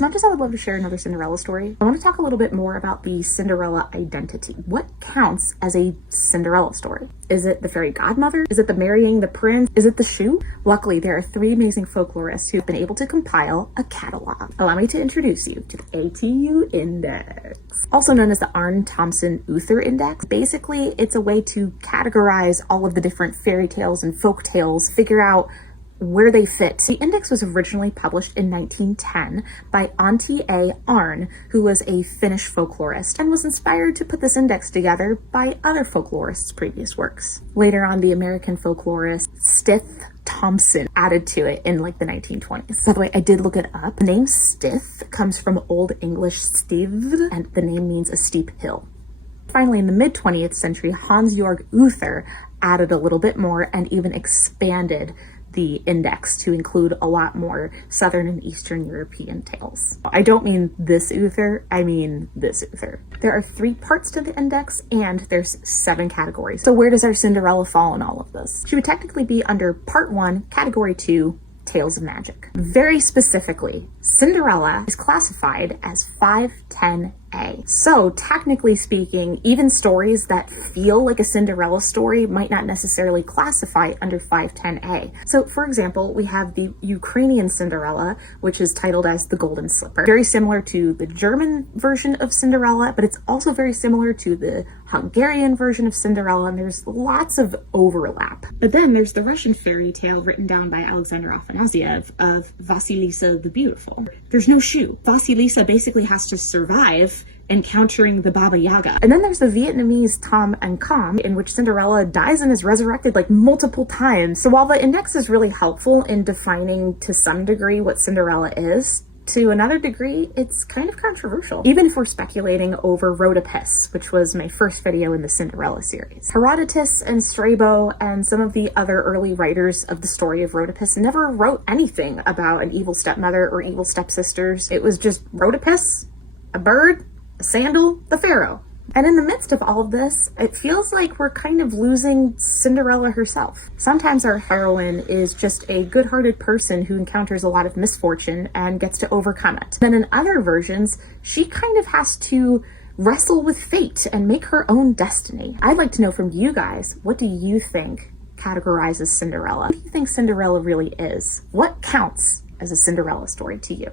Not just I would love to share another Cinderella story, I want to talk a little bit more about the Cinderella identity. What counts as a Cinderella story? Is it the fairy godmother? Is it the marrying the prince? Is it the shoe? Luckily, there are 3 amazing folklorists who've been able to compile a catalog. Allow me to introduce you to the ATU Index, also known as the Arne Thompson Uther Index. Basically, it's a way to categorize all of the different fairy tales and folk tales, figure out where they fit. The index was originally published in 1910 by Antti A. Arne, who was a Finnish folklorist, and was inspired to put this index together by other folklorists' previous works. Later on, the American folklorist Stith Thompson added to it in like the 1920s. By the way, I did look it up. The name Stith comes from Old English stiv, and the name means a steep hill. Finally, in the mid-20th century, Hans-Jörg Uther added a little bit more and even expanded the index to include a lot more Southern and Eastern European tales. I don't mean this Uther, I mean this Uther. There are 3 parts to the index and there's 7 categories. So where does our Cinderella fall in all of this? She would technically be under Part 1, Category 2, Tales of Magic. Very specifically, Cinderella is classified as 510A. So technically speaking, even stories that feel like a Cinderella story might not necessarily classify under 510A. So for example, we have the Ukrainian Cinderella, which is titled as The Golden Slipper. Very similar to the German version of Cinderella, but it's also very similar to the Hungarian version of Cinderella, and there's lots of overlap. But then there's the Russian fairy tale written down by Alexander Afanasiev of Vasilisa the Beautiful. There's no shoe. Vasilisa basically has to survive encountering the Baba Yaga. And then there's the Vietnamese Tom and Kam, in which Cinderella dies and is resurrected like multiple times. So while the index is really helpful in defining to some degree what Cinderella is, to another degree, it's kind of controversial, even if we're speculating over Rhodopis, which was my first video in the Cinderella series. Herodotus and Strabo and some of the other early writers of the story of Rhodopis never wrote anything about an evil stepmother or evil stepsisters. It was just Rhodopis, a bird, a sandal, the pharaoh. And in the midst of all of this, it feels like we're kind of losing Cinderella herself. Sometimes our heroine is just a good-hearted person who encounters a lot of misfortune and gets to overcome it. Then in other versions, she kind of has to wrestle with fate and make her own destiny. I'd like to know from you guys, what do you think categorizes Cinderella? What do you think Cinderella really is? What counts as a Cinderella story to you?